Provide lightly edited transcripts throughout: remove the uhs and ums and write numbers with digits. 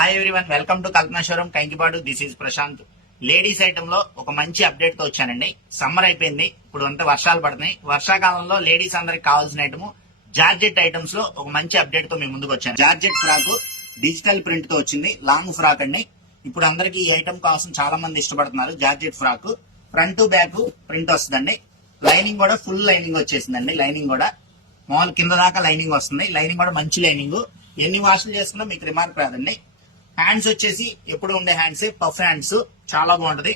Hi everyone, welcome to Kalpana showroom Kankipadu. This is Prashant. Ladies item లో ఒక మంచి అప్డేట్ తో వచ్చానండి. సమ్మర్ అయిపోయింది, ఇప్పుడు అంతా వర్షాలు పడుతున్నాయి. వర్షాకాలంలో లేడీస్ అందరికి కావాల్సిన ఐటమ్ జార్జెట్ ఐటమ్స్ లో ఒక మంచి అప్డేట్ తో మేము ముందుకు వచ్చాను. జార్జెట్ ఫ్రాక్ డిజిటల్ ప్రింట్ తో వచ్చింది, లాంగ్ ఫ్రాక్ అండి. ఇప్పుడు అందరికి ఈ ఐటమ్ కోసం చాలా మంది ఇష్టపడుతున్నారు. Georgette frock front to back print వస్తుందండి. లైనింగ్ కూడా ఫుల్ లైనింగ్ వచ్చేసిందండి. లైనింగ్ కూడా మామూలు కింద దాకా లైనింగ్ వస్తుంది. లైనింగ్ కూడా మంచి లైనింగ్. ఎన్ని వాషులు చేసుకున్నా మీకు రిమార్క్ రాదండి. హ్యాండ్స్ వచ్చేసి ఎప్పుడు ఉండే హ్యాండ్స్, పఫ్ హ్యాండ్స్, చాలా బాగుంటది.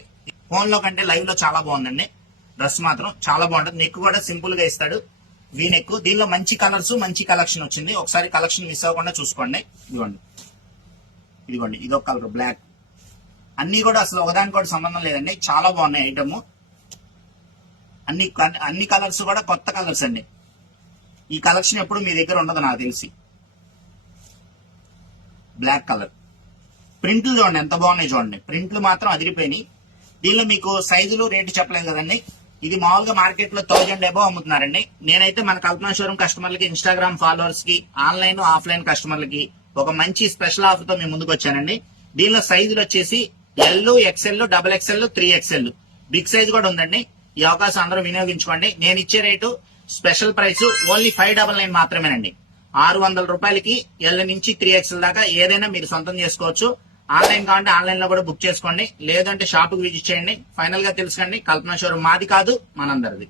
ఫోన్ లో కంటే లైవ్ లో చాలా బాగుందండి. డ్రెస్ మాత్రం చాలా బాగుంటది. నెక్ కూడా సింపుల్ గా ఇస్తాడు, వీ నెక్. దీనిలో మంచి కలర్స్, మంచి కలెక్షన్ వచ్చింది. ఒకసారి కలెక్షన్ మిస్ అవ్వకుండా చూసుకోండి. ఇదిగోండి ఇదొక కలర్ బ్లాక్. అన్ని కూడా అసలు ఒకదానికి కూడా సంబంధం లేదండి, చాలా బాగున్నాయి ఐటమ్. అన్ని కలర్స్ కూడా కొత్త కలర్స్ అండి. ఈ కలెక్షన్ ఎప్పుడు మీ దగ్గర ఉండదు నాకు తెలిసి. బ్లాక్ కలర్ ప్రింట్లు చూడండి ఎంత బాగున్నాయి చూడండి. ప్రింట్లు మాత్రం అదిరిపోయినాయి. దీనిలో మీకు సైజులు రేటు చెప్పలేదు కదండి. ఇది మామూలుగా మార్కెట్ లో 1000 అబౌవ్ అమ్ముతున్నారండి. నేనైతే మన కల్పనా షోరూమ్ కస్టమర్లకి, ఇన్స్టాగ్రామ్ ఫాలోవర్స్ కి, ఆన్లైన్ ఆఫ్లైన్ కస్టమర్లకి ఒక మంచి స్పెషల్ ఆఫర్ తో మేము ముందుకు వచ్చానండి. దీనిలో సైజులు వచ్చేసి L, XL, double XL, 3XL, big size కూడా ఉందండి. ఈ అవకాశం అందరూ వినియోగించుకోండి. నేను ఇచ్చే రేటు స్పెషల్ ప్రైస్ ఓన్లీ 599 మాత్రమేనండి. 600 రూపాయలకి ఎల్ నుంచి 3XL దాకా ఏదైనా మీరు సొంతం చేసుకోవచ్చు. ఆన్లైన్ కావాలంటే ఆన్లైన్ లో కూడా బుక్ చేసుకోండి, లేదంటే షాప్ కి విజిట్ చేయండి. ఫైనల్ గా తెలుసుకోండి, కల్పనా షోరూమ్ మాది కాదు, మనందరిది.